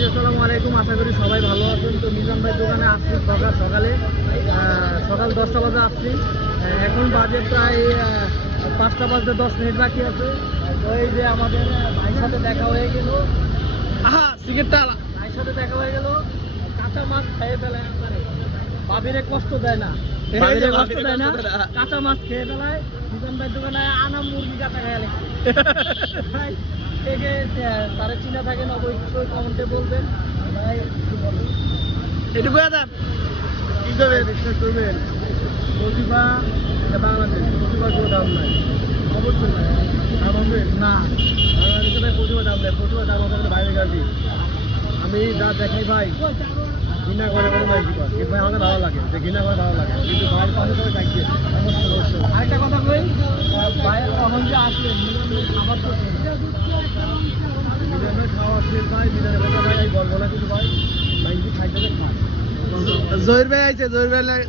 Guys আসসালামু আলাইকুম, আশা করি সবাই ভালো আছেন। তো মিজান ভাই দোকানে আসছি সকাল 10টা বাজে আসছি। এখন বাজে প্রায় 5টা বাজতে 10 মিনিট বাকি আছে। তো এই যে আমাদের ভাইয়ের সাথে দেখা হয়ে গেল, ভাইয়ের সাথে দেখা হয়ে গেল। কাঁচা মাছ খেয়ে ফেলায় একবারে, ভাবিরে কষ্ট দেয় না, কাঁচা মাছ খেয়ে ফেলায়। মিজান ভাই দোকানে আনা মুরগি কাঁচা খেয়ে লাগছে। তারা চিনা থাকেন অবশ্যই কমেন্টে বলবেন। ভাই এটুকু কি করবেন, বিশ্বাস করবেন, প্রতিভা বাংলাদেশ, প্রতিভার কোনো দাম নাই। অবশ্যই দাম হবে না, বাংলাদেশে প্রতিভা দাম নেই, প্রতিভা দাম হবে বাইরে গাড়ি। আমি যা দেখাই ভাই, ঘৃণা করে কোনো ভাই কি করে, ভাই আমাকে ভালো লাগে, যে ঘৃণা করে ভালো লাগে, কিন্তু ভাইয়ের পাশে সবাই থাকবে। অবশ্যই আরেকটা কথা কই, ভাইয়ের কখন যে আসলেন খাবার তো জহির ভাই আছে, জহির ভাই